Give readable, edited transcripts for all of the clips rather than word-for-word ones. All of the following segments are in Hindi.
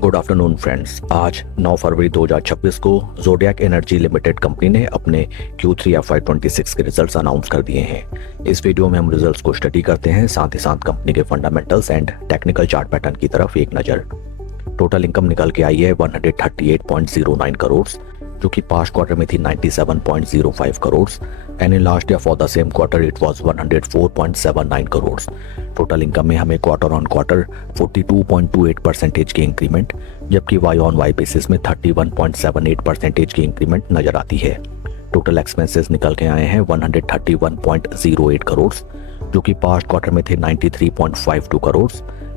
Good afternoon friends. आज 9 फरवरी 2026 को ज़ोडिएक एनर्जी लिमिटेड कंपनी ने अपने Q3 FY26 के रिजल्ट्स अनाउंस कर दिए हैं। इस वीडियो में हम रिजल्ट्स को स्टडी करते हैं, साथ ही साथ कंपनी के fundamentals and technical chart pattern की तरफ एक नज़र। टोटल इनकम निकल के आई है 138.09 करोड़, जो कि पास्ट क्वार्टर में थी 97.05 crore and in last year for the same quarter it was 104.79 crore. Total income में हमें क्वार्टर ऑन क्वार्टर 42.28% की इंक्रीमेंट, जबकि वाई ऑन वाई बेसिस में 31.78% की इंक्रीमेंट नजर आती है। टोटल एक्सपेंसेस निकल के आए हैं 131.08 करोड़, जो कि पास्ट क्वार्टर में थे 93.52 crore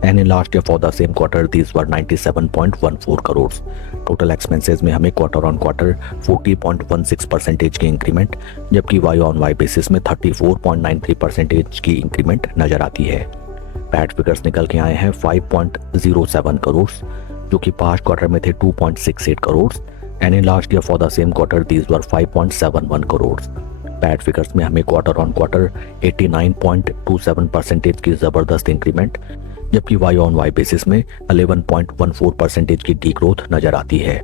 and in last year for the same quarter these were 97.14 crore. Total expenses में हमें क्वार्टर ऑन क्वार्टर 40.16% की इंक्रीमेंट, जबकि वाई ऑन वाई बेसिस में 34.93% की इंक्रीमेंट नजर आती है। पैट फिगर्स निकल के आए हैं 5.07 करोड़, जो कि पास्ट क्वार्टर में थे 2.68 crore and in last year for the same quarter these were 5.71 crore. PAT figures में हमें क्वार्टर ऑन क्वार्टर 89.27% की जबरदस्त इंक्रीमेंट, जबकि वाई ऑन वाई बेसिस में 11.14% की डी ग्रोथ नजर आती है।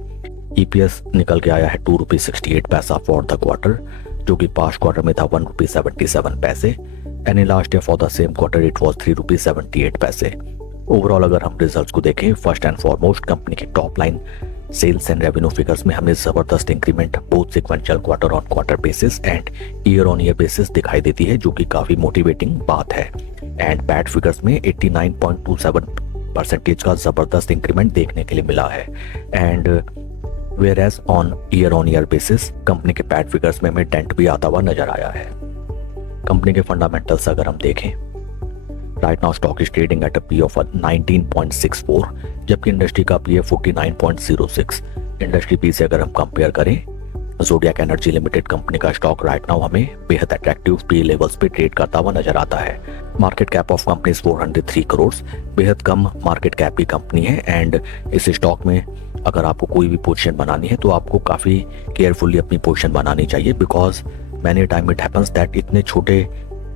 ईपीएस निकल के आया है ₹2.68 फॉर द क्वार्टर, जो कि पास्ट क्वार्टर में था ₹1.77 and in last year for the same quarter it was ₹3.78। Overall अगर हम रिजल्ट्स को देखें, फर्स्ट एंड फॉरमोस्ट कंपनी की top line sales and revenue figures में हमें जबरदस्त increment both sequential quarter on quarter basis and year on year basis दिखाई देती है, जो कि काफी मोटिवेटिंग बात है। एंड पैट फिगर्स में 89.27% का जबरदस्त इंक्रीमेंट देखने के लिए मिला है and whereas on year basis company के पैट फिगर्स में हमें डेंट भी आता हुआ नजर आया है। कंपनी के फंडामेंटल्स अगर हम देखें, right now stock is trading at a P of 19.64, जबकि इंडस्ट्री का पी है 49.06। इंडस्ट्री पी से अगर हम कंपेयर करें, ज़ोडिएक एनर्जी लिमिटेड कंपनी का स्टॉक राइट नाउ हमें बेहद अट्रैक्टिव पी लेवल्स पे ट्रेड करता हुआ नजर आता है। Market cap of company 403 crore, बेहद कम मार्केट कैप की कंपनी है एंड इस स्टॉक में अगर आपको कोई भी पोजीशन बनानी है तो आपको काफ़ी केयरफुली अपनी पोजीशन बनानी चाहिए, because many time it happens that इतने छोटे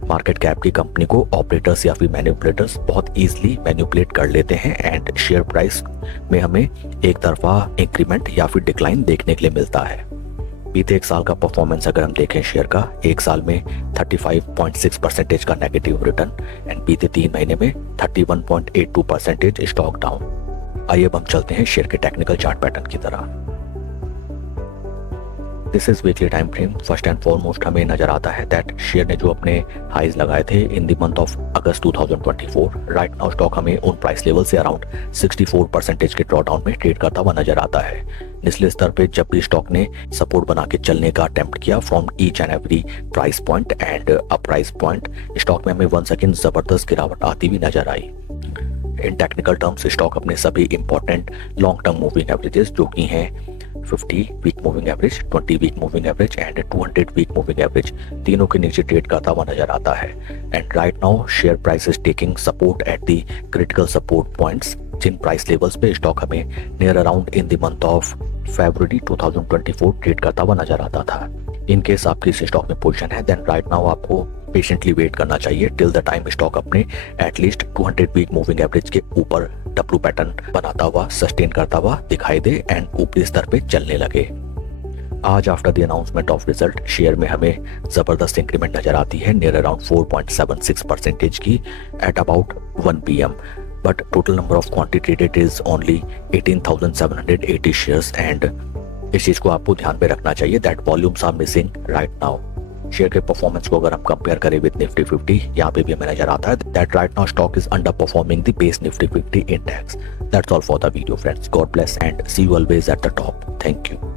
मार्केट कैप की कंपनी को ऑपरेटर्स या फिर मैनिपुलेटर्स बहुत ईजिली मैनिपुलेट कर लेते हैं एंड शेयर प्राइस में हमें एक तरफा इंक्रीमेंट या फिर डिक्लाइन देखने के लिए मिलता है। बीते एक साल का परफॉर्मेंस अगर हम देखें शेयर का, एक साल में 35.6% का नेगेटिव रिटर्न एंड बीते 3 महीने में 31.82% स्टॉक डाउन। आइए अब हम चलते हैं शेयर के टेक्निकल चार्ट पैटर्न की तरह। This is weekly time frame. First and foremost हमें नजर आता है दैट शेयर ने जो अपने हाइज लगाए थे इन the month of August 2024, right now stock हमें उन प्राइस लेवल से अराउंड 64% के ड्रॉडाउन में ट्रेड करता हुआ नजर आता है। निचले स्तर पे जब भी स्टॉक ने सपोर्ट बना के चलने का अटेम्प्ट किया from each and every price point and a price point, stock में हमें वंस अगेन जबरदस्त गिरावट आती हुई नजर आई। इन टेक्निकल टर्म्स स्टॉक अपने सभी important long term moving averages, जो कि हैं 50 week moving average, 20 week moving average and 200 week moving average, तीनों के नीचे ट्रेड करता हुआ नजर आता है। And right now share price is taking support at the critical support points, जिन प्राइस लेवल्स पे स्टॉक हमें near around in the month of फरवरी 2024 ट्रेड करता हुआ नजर आता था। इन केस आपकी इस स्टॉक में पोजीशन है, देन राइट नाउ आपको पेशेंटली वेट करना चाहिए टिल द टाइम स्टॉक अपने एटलीस्ट 200 वीक मूविंग एवरेज के ऊपर डब्ल्यू पैटर्न बनाता हुआ, सस्टेन करता हुआ दिखाई दे एंड ऊपरी स्तर पे चलने लगे। आज after the announcement of result share में हमें जबरदस्त इंक्रीमेंट नजर आती है नियर अराउंड 4.76% की at about 1 PM, but total number of quantity traded is only 18,780 shares and इस चीज को आपको ध्यान में रखना चाहिए that volumes are missing right now. Share के परफॉर्मेंस को अगर हम कंपेयर करें विद निफ्टी 50, यहाँ पे भी हमें नजर आता है that right now stock is underperforming the base Nifty 50 index. That's all for the video friends. God bless and see you always at the top. Thank you.